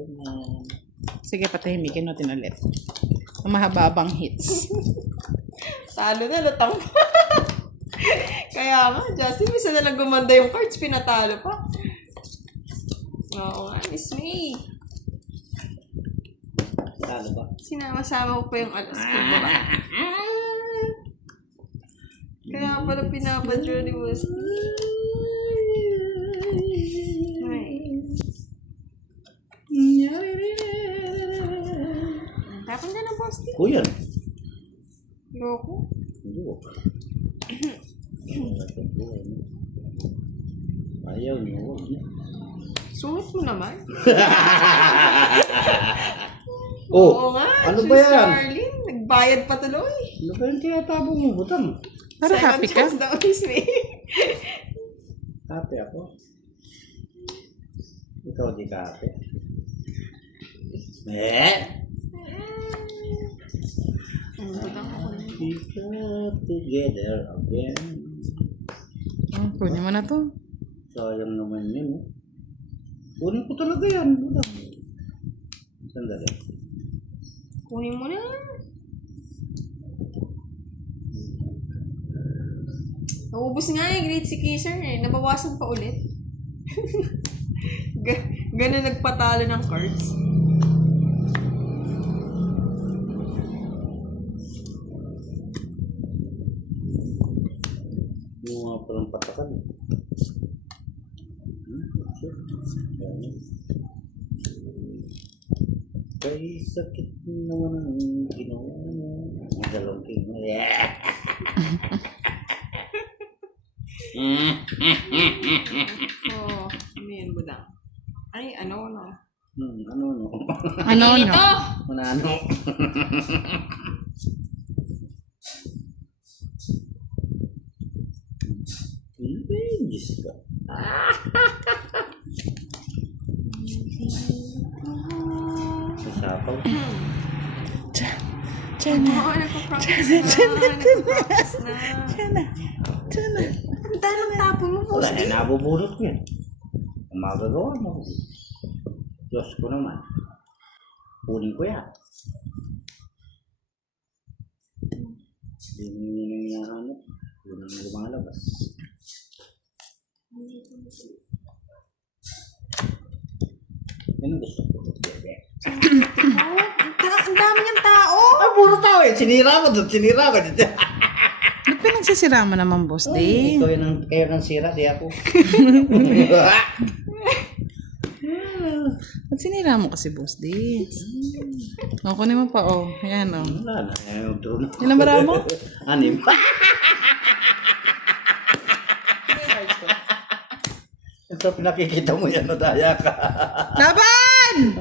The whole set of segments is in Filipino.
Ganyan. Sige, patahimikin natin ulit. Ang mahababang hits. Talo na, lutang pa. Kaya nga, Justin, misa na lang gumanda yung cards, pinatalo pa. Oo nga, Miss May. Talo ba? Sinama-sama ko pa yung alas ko ba? Kaya pala pinapadyo ni Boss. Tapon ka na, Boss. Kuya. Loko. Hindi ko. Ayaw niyo. Huwag niyo. Sungit mo naman. Oh, Oo nga, ano ba yan? Charlene, nagbayad pa tuloy. Ano ba yung tinatabo mo? Butang. Para happy ka. Second chance daw, Miss May. Happy ako. Ikaw di ka happy. Butang ako na. We got together again. Kunin mo na to. Sayang naman yun. Oh. Kunin ko talaga yan. Butang. Sandali. Kunin mo na. Naubos nga yung grade si Kisser eh. Nabawasan pa ulit. Ganun nagpatalo ng cards. Yung mga palang patakan. Kay sakit naman ang ginawa mo. Dalawang king. Oh, ano yan, budang? Ay, ano. Ano no? Ano, no? Ito! Manano? Diyos ka. Sasapaw. Tiyan na. Oo, nagpa-practice na. Tiyan na. Tiyan na. Ang dalang tapon mo, Wala Boss. na, nabubulot ko yan. Ang magagawa mo. Diyos ko naman. Kunin ko yan. Hindi mo nangyayari. Kunin mo lumalabas. Yan ang gusto ko. Ang dami niyang tao! Ah, puro tao eh. Sinira ko doon. Sinira ko dito. Ba't pinagsisira mo naman, Boss D? Ikaw yun ang kayo ng sira, di ako. Ba't sinira mo kasi, Boss D? O, kunin mo pa, oh. Ayan, oh. Wala na. Ayaw doon. Ilan bara mo? 6. Ito pinakikita mo yan, nadaya ka. Laban!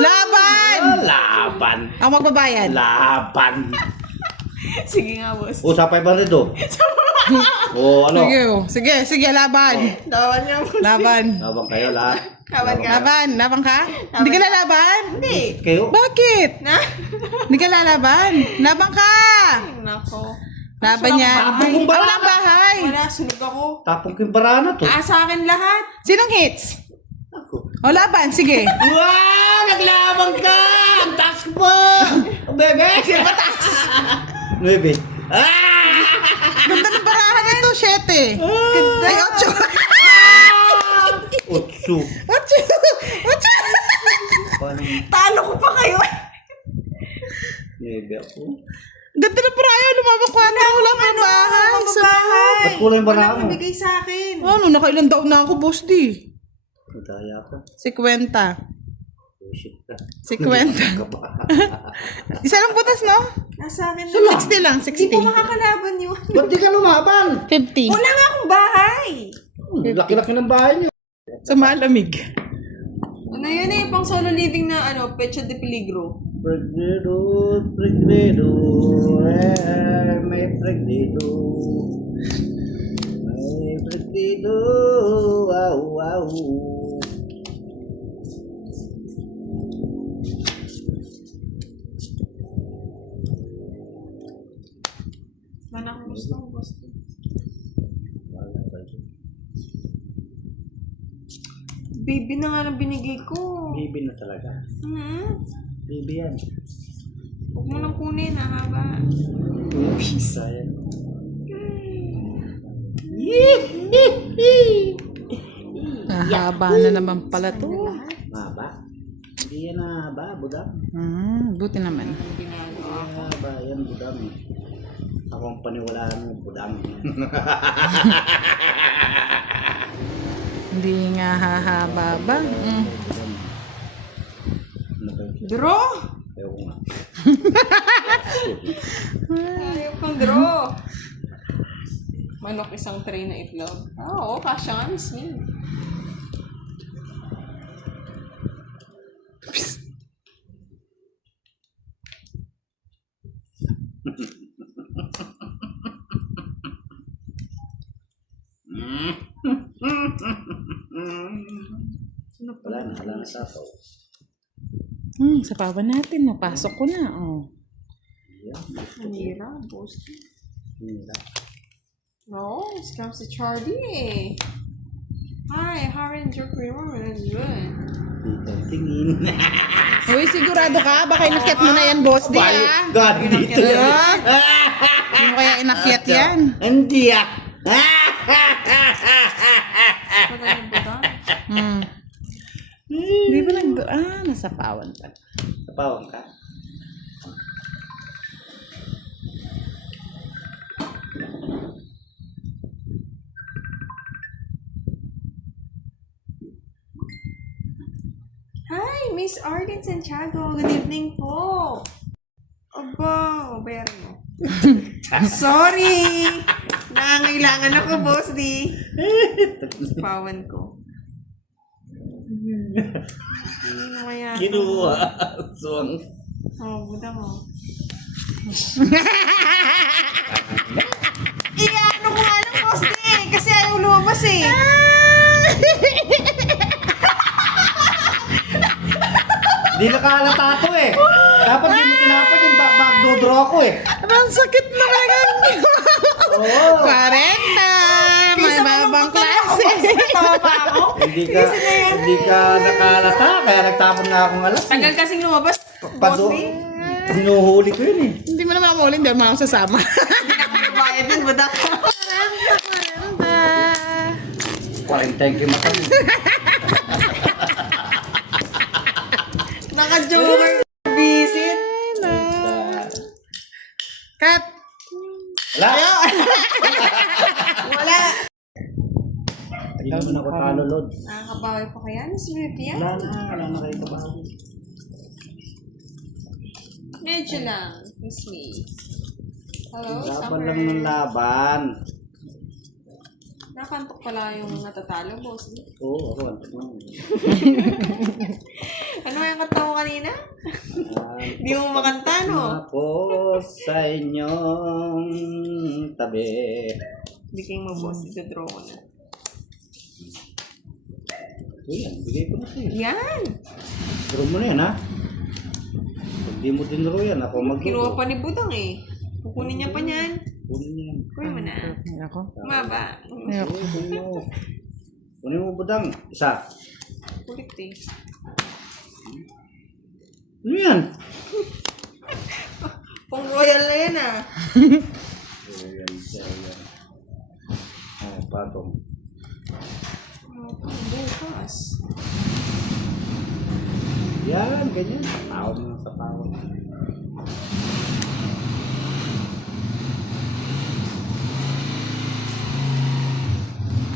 Laban! Laban! Ako magbabayad. Laban! Sige nga, Boss. O, sa 500 o. O, ano? Sige, oh. Sige, laban. Laban niya, Boss. Laban. Laban kayo lahat. Laban ka. Laban ka? Hindi ka lalaban? Hindi. Kayo? Bakit? Na? Hindi ka lalaban? Laban ka! Nako. Laban niya. Tapong kong barana. Walang bahay. Wala, sunog ako. Tapong ko yung barana to. Sa akin lahat. Sinong hits? Ako. O, laban. Sige. Wow! Naglaban ka! Ang taas ko po! Bebe! Sino ba taas? 9. Ganda ng barahan nito, 7. Ganda. Ay, 8. 8. 8. Paano? Talo ko pa kayo. 9 ako. Ganda ng barahan. Lumabang kwana. Wala pa yung bahay. Bahay. Ba't kulay yung barana mo? Wala bigay sa akin. Ano, nakailan taon na ako, Boss D? Madaya ka. 50. Bullshit ka. 50. Ka ba? Isa lang butas, no? Nasa akin na. 60 lang, Hindi ko 60. makakalaban yun. Ba't di ka lumaban? 50. Wala nga akong bahay. Laki-laki ng bahay niyo. Sa malamig. Ano yun eh, pang solo living na Pecha de Peligro. Pregnedo, may pregnedo. May pregnedo, wow. Wala akong gusto. Baby na nga lang binigay ko. Bibi na talaga. Bibi yan. Huwag mo nang kunin, haba. Sayang. Haba na naman pala to. Maba? Hindi yan na ba, budang? Buti naman. Ang ginagawa ko. Maba yan, budang. Ako ang paniwalaan mo, budang. Hindi nga hahaba ba? Ano ba yun? Draw! Ayaw ko nga. Ayaw kang draw. Manok isang tray na itlog. Oo, kasya nga, Miss Me. Wala na sapaw. Sapawan natin. Napasok ko na. Oh. Yan. Manira, boss. Nila. No, it's comes to Charlie eh. Hi, how are you doing? Dito, tingin. Uy, sigurado ka? Baka inakyat mo na yan, boss. Di ah. God, dito yan. Hindi mo kaya inakyat yan. Hindi ah. Hindi ba nasapawan pa. Napawang ka? Hi, Miss Arden Santiago. Good evening po. Aba, bayaran mo. Sorry! Nangangailangan ako, boss di. Pawan ko. Hindi mo kaya. Kinuha. Suwang. Oh, buda mo. Ano ko nga lang, boss di. Kasi ayaw lumabas eh. Di nakalata to eh. Dapat di mo tinapad yung magdodraw ako eh. Ang sakit na lang. Oo. 40. May babang klase. Tawa pa ako. Hindi ka nakalata. Kaya nagtapon nga akong alas. Tagal kasing lumabas, Pado. boss di. Pinuhuli ko yun eh. Hindi mo naman ako ulit. Hindi mo ako sasama. Hindi na ako bayad din, buda. 40 mata mo. Naka-joker visit. Cut. Wala. Wala. Hindi naman ako talo, Lord. Nakakabawi pa kaya ni si Vivian? Wala na kayo kabahan. Medyo lang, Miss Me. Hello, Laban summer. lang ng laban. Nakantok pala yung natatalo, boss. Oo, ako. Ano yung kanta mo kanina? Hindi mo makanta, no? Ako sa inyong tabi. Hindi kayong mag-boss, ito-draw ko na. Yan, bigay ko na sa'yo. Yan! Draw mo na yan, ha? Pag di mo din draw yan, ako mag-draw. Kinuha pa ni Budang eh. Kukunin niya pa niyan. Kunin yan. Kunin mo na. Ako. Maba. Ayoko. Kunin mo. Kunin mo, budang. Isa. Kulit eh. Ano yan? Pang royal na yan ah. Ayan, ayan. Oh, patong. Bukas. Yan, ganyan. Tawag mo sa tawag.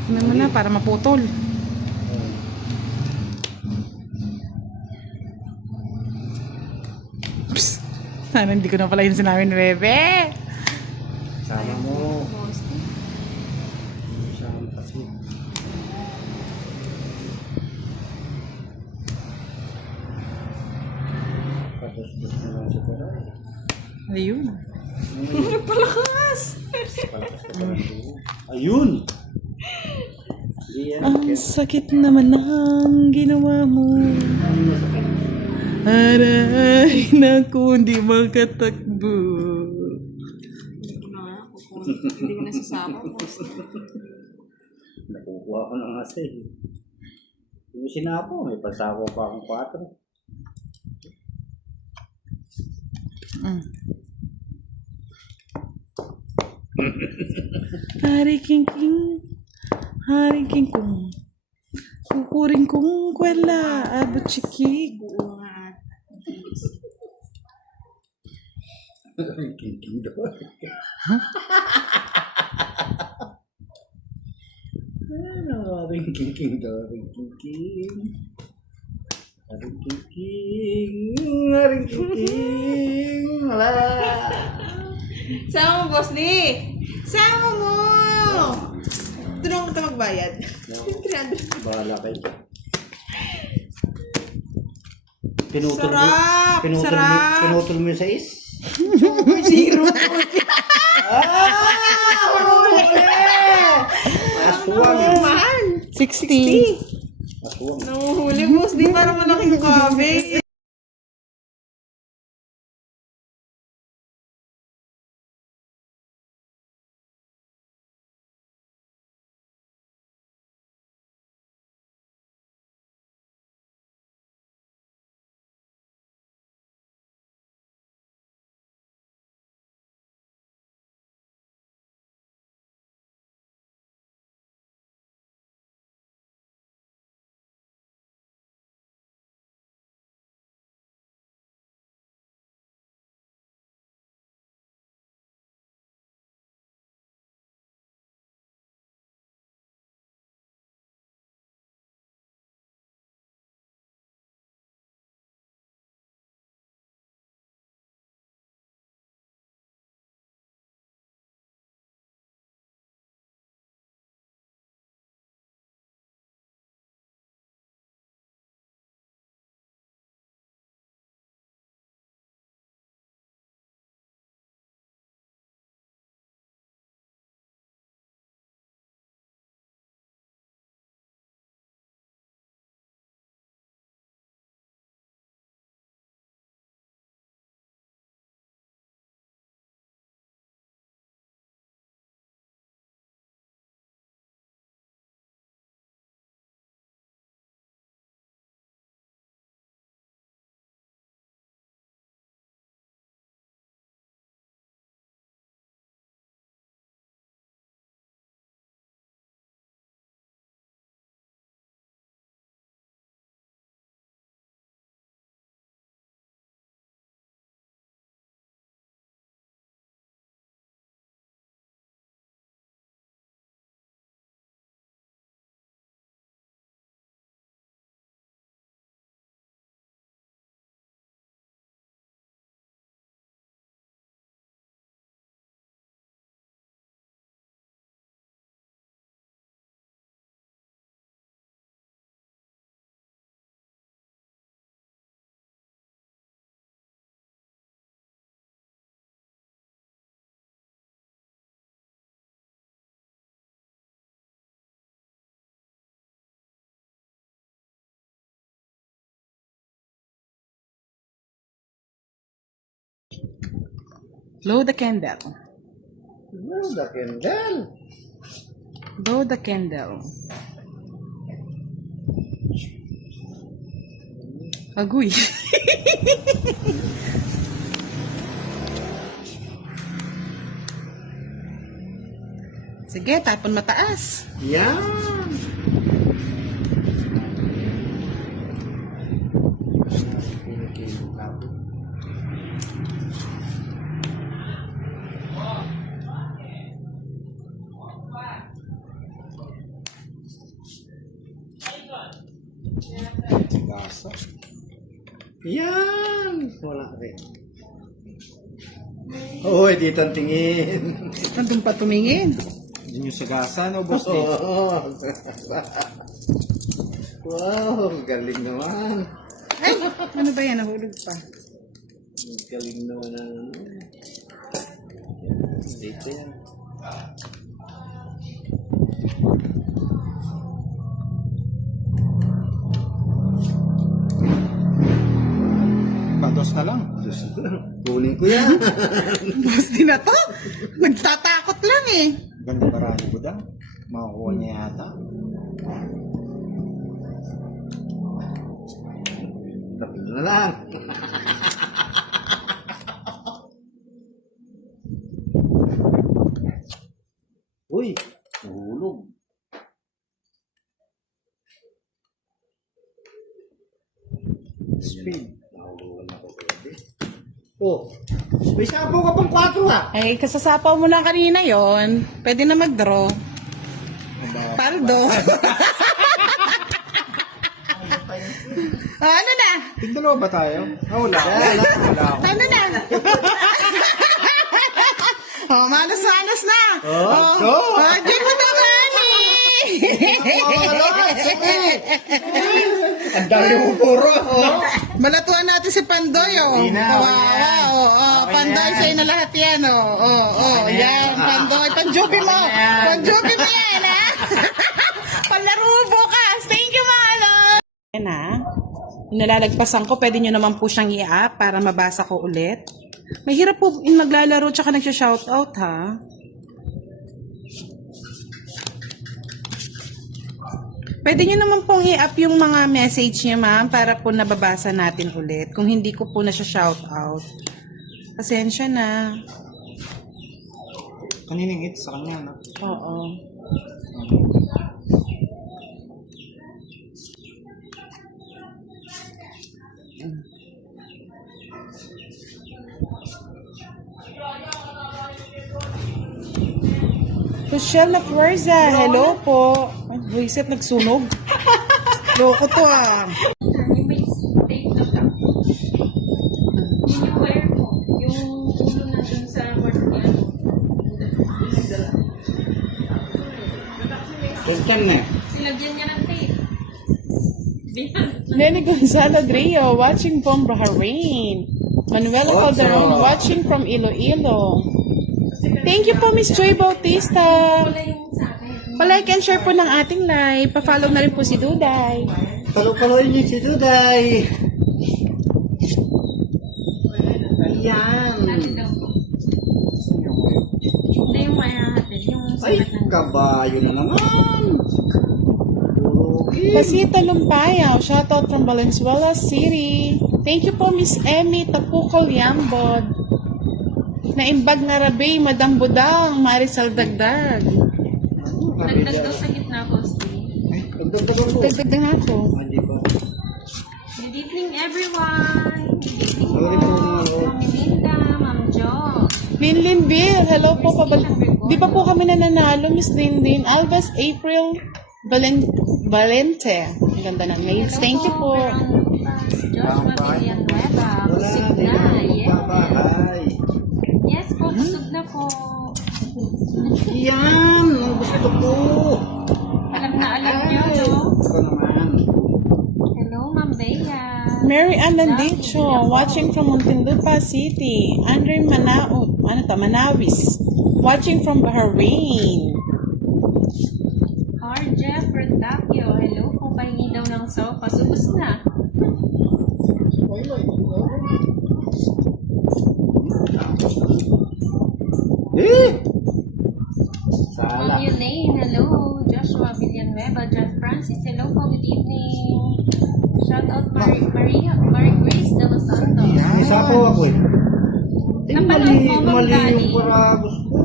Ano mo na para maputol. Psst. Sana hindi ko na pala yung sinabi ni Bebe. Sama mo. Boss. Sama kasi. Patos-dos na lang si Koray. Ayun. Palakas! Palakas ka pa ng dugo. Ayun! Hindi yan. Ang sakit naman ng ginawa mo. Ano mo sakit? Aray, naku, hindi makatakbo. Hindi ko na kukunin. Hindi ko nasasama, boss. Nakukuha ko ng asa eh. Yung sinapo, may pasako pa akong 4. Mm. Hari king king, hari king kong, kukuring kong kwela, abot chiki. King daw. Ano, king daw, king. Aring king. Wala. Sama mo, Boss Lee! Sama mo! Tulungan kita magbayad. 300. Bahala kayo. Sarap! Sarap! Pinutol mo yung 6? 0. Huli! Aswang. Mahal! 60. Aswang. Nanguhuli, Boss Lee, para malaking kabe. Blow the candle. Ano the candle? Blow the candle. Agoy. Sige, tapon mataas. Yan. Gasa. Yan. Wala rin. Uy, dito ang tingin. Nandun pa tumingin. Yun yung sagasa, no, boss? Eh. Oo. Wow, galing naman. Ay, ano ba yan? Nahulog pa. Galing naman ang dito yan. Pados na lang. Kunin ko yan. Boss din na to. Nagtatakot lang eh. Ganda paraan ko daw. Makakuha niya yata. Tapos na lang. Uy, nahulog. Speed. Nahulugan ako pwede. Oh, may sapo ka pang 4 ah. Ay, kasasapaw mo lang kanina yon. Pwede na mag-draw. Paldo. Ano na? Tigdalawa ba tayo? Ah, wala. Wala ako. Ano na? Oh, manas-manas na. Diyan mo naman eh. Ang dami mo puro. Malatuan natin si Pandoy, oh. Hindi na, okay na yan. Pandoy, sa'yo na lahat yan, yan, Pandoy. Panjubi mo. Panjubi mo yan, ha? Palaro bukas. Thank you, mga lord. Yan, ha? Nalalagpasan ko, pwede nyo naman po siyang i-up para mabasa ko ulit. Mahirap po yung naglalaro tsaka nagsya-shoutout, ha? Pwede nyo naman pong i-up yung mga message niya, ma'am, para po nababasa natin ulit. Kung hindi ko po na siya shoutout. Pasensya na. Kaninang hit sa kanya, no? Oo. Rochelle La Fuerza, hello po. Ay, buisit, nagsunog. Loko to ah. May steak na ka. Yung wire mo, yung ulo na dun sa work niya. Ken na. Silagyan niya ng tape. Bihan. Lenny Gonzalo Drio, watching from Bahrain. Manuela Calderon, watching from Iloilo. Thank you po, Miss Joy Bautista. Wala yung sa akin. Pa-like and share po ng ating live. Pa-follow na rin po si Duday. Palo-paloin niyo si Duday. Ayan. Hindi yung wire natin. Yung Ay, sabat ng kabayo na naman. Okay. Pasita Lumpayaw, shoutout from Valenzuela City. Thank you po, Miss Emmy Tapukol Yambod. Naimbag na rabi, Madam Budang, Marisol Dagdag. Nagdag daw sa gitna ko, Steve. Dagdagan ko. Dagdag na ako. Hindi pa. Good evening, everyone. Good evening po. Good evening, Ma'am Linda, Ma'am Jo. Linlin Bill, hello po. Di pa po kami nananalo, Miss Linlin. Alves April Valente. Ang ganda ng nails. Thank you po. Joshua Villanueva. Busog na. Bahay. Yes po, busog na po. Yan, ang gusto ko. Alam na alam nyo, no? Ito naman. Hello, Ma'am Bea. Mary Ann Landicho, watching from Muntinlupa City. Andre Manawis, watching from Bahrain. Jeff Rodacchio. Hello po, pahingi daw ng sofa. Subos na. Sala. Ma'am Elaine, hello. Joshua Villanueva, John Francis, hello po, good evening. Shout out Marie Grace de Los Santos. May sapo ako eh. Napanood mo, Ma'am mali Dani? yung paragos ko.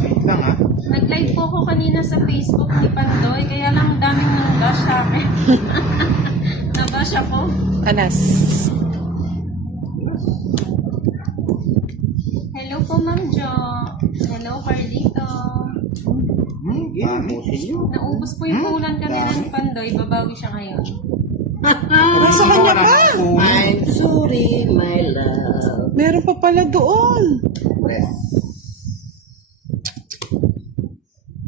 Wait lang, ha? Nag-live po ko kanina sa Facebook ni Pandoy, kaya lang daming nang-bash sa akin. Nabash ako. Alas. Hello po, Ma'am Jo. Hello, Carlito. Tapusin nyo. Naubos po yung ulan kanina ni Pandoy, babawi siya ngayon. Nasa kanya pa. I'm sorry, my love. Meron pa pala doon.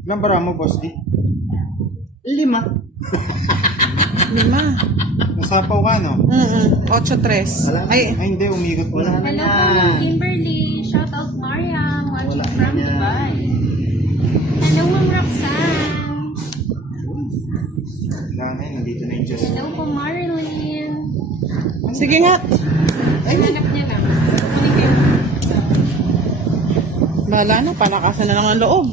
Ilang bara mo, Boss D? 5. 5. Nasapaw ka, no? 8-3. Wala na. Ay, Ay, hindi. Umigot mo Wala na. na Hello po, yan. Ma'am Kimberly. Shout out Mariam, watching Wala from na yan. Dubai. Hello, Ma'am Roxanne. Wala na yun. Nandito na yung Diyos. Hello po, Marilyn. sige nga. Hanap niya lang. Kunin kayo. Bahala na, panakasan na lang ang loob.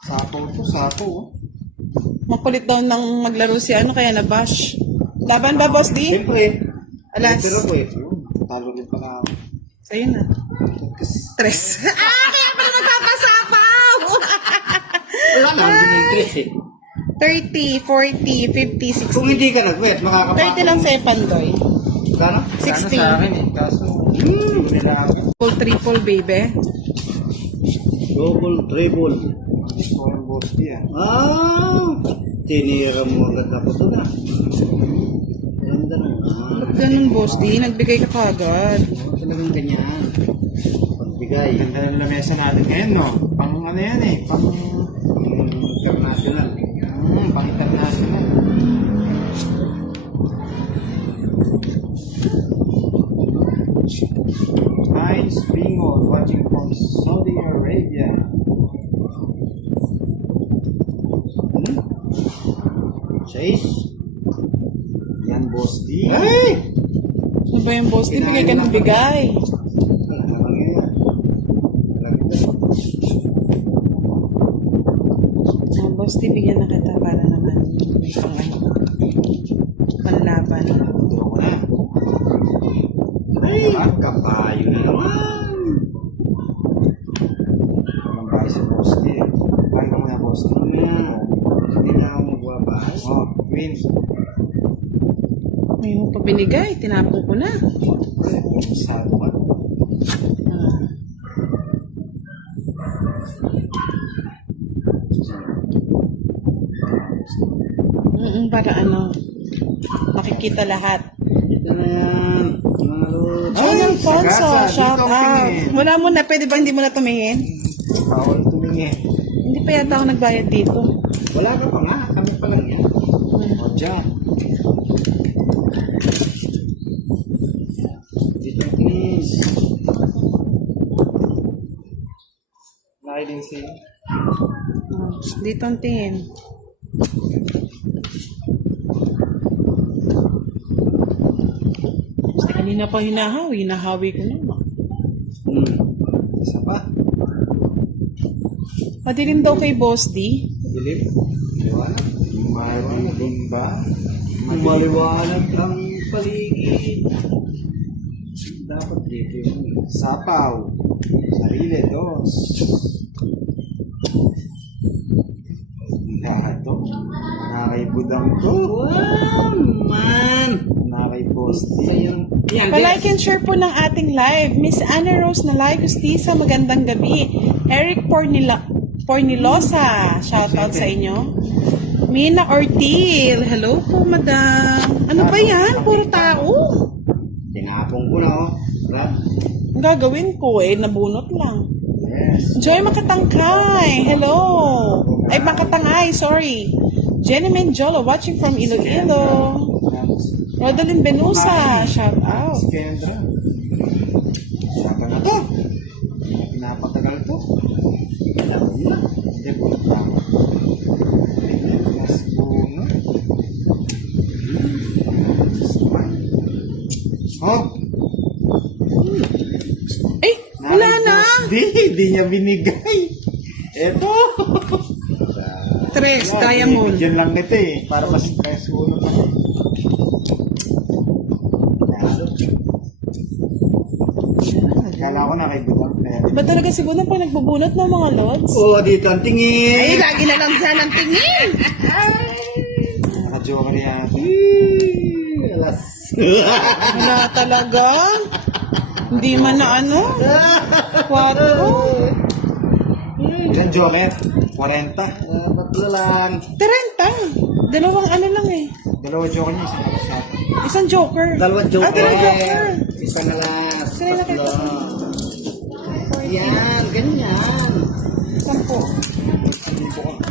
Sapaw to, sapaw. Oh. Makulit daw nang maglaro si ano, kaya na-bash. Laban ba, Boss D? Siyempre. Alas. Pero po eh. Talo rin pala ako. Sa'yo na. Tres. Kaya pala nagpapasapaw! Wala na, hindi na interest eh. 30, 40, 50, 60. Kung hindi ka nag-wet, makakapakot. 30 lang sa'yo, Pandoy. Kano? Sana 16. sa akin eh. Kaso, hindi ko nila ako. Triple, baby. Double, triple. Gusto ko yung boss D ah. Tinira mo agad na po doon ah. Ganda na. Ba't ganun, Boss D? Nagbigay ka kagad. Talagang ganyan. Pagbigay. Ganda ng lamesa natin ngayon, no? Pang ano yan eh. Pang International. pang international. Nice bingo watching from Saudi Arabia. Sais. Yan, boss D. Ay! Ano ba yung Boss D? Bigay ka ng bigay. Talagang yan. Boss D, bigyan na kita para naman may pang ano, panlaban. Turo ko na. Ay! Kapayo na naman. Walang bahay si boss D. Bahay ka muna, boss D. Hindi na ako magwabahay. Oh, win. May mo pa binigay, tinapon ko na. Sado ka. Para ano, makikita lahat. Ito na yan. Mga lods. John Alfonso, sagasa, shout dito ang out. tingin. Wala mo na, pwede ba hindi mo na tumingin? Bawal tumingin. Hindi pa yata ako nagbayad dito. Wala ka pa nga. Kami pa lang yan. O, dyan. Dito please. Laki din si... Dito ang tingin. Basta kanina pa hinahawi ko na. Isa pa. Madilim daw kay Boss D. Dilim. Maliwanag. Malilim ba? Maliwanag ang paligid. Dapat dito yung Sapaw. Sarili, dos. Lahat to. Nakaibudang to. wow, man. Nakay boss D. Sayang. Yan, Pa-like and share po ng ating live. Miss Anna Rose na live. Justiza, magandang gabi. Eric Pornilosa, shout out sa inyo. Mina Ortil, hello po madam. Ano ba yan? Puro tao. tinapong ko na oh. Brad. Ang gagawin ko nabunot lang. Yes. Joy Makatangkay, hello. Ay, Makatangay, sorry. Jenny Menjolo, watching from Iloilo. Rodalyn Benusa, shout out. Si Kendra. Saka na to. Pinapatagal to. Hindi po. Mas puno. Oh! Ay, wala na. Di niya binigay. Eto. Tres, diamond. Diyan lang ito eh. Para mas ulo pa. Kala ko na kay Budang. Ba talaga siguro pag nagbubunot ng mga lods? Oh, dito ang tingin. Ay, lagi na lang siya ng tingin. Naka-joker yan. Alas. Wala talaga. Hindi man na ano. 4. Ilan joker? 40. Tatlo lang. 30. Dalawang ano lang Dalawa joker niya. Isang alas Isang joker. Dalawang joker. Dalawang joker. Isa na lang. Sino na Tatlo. kita? Yan, ganyan. 10.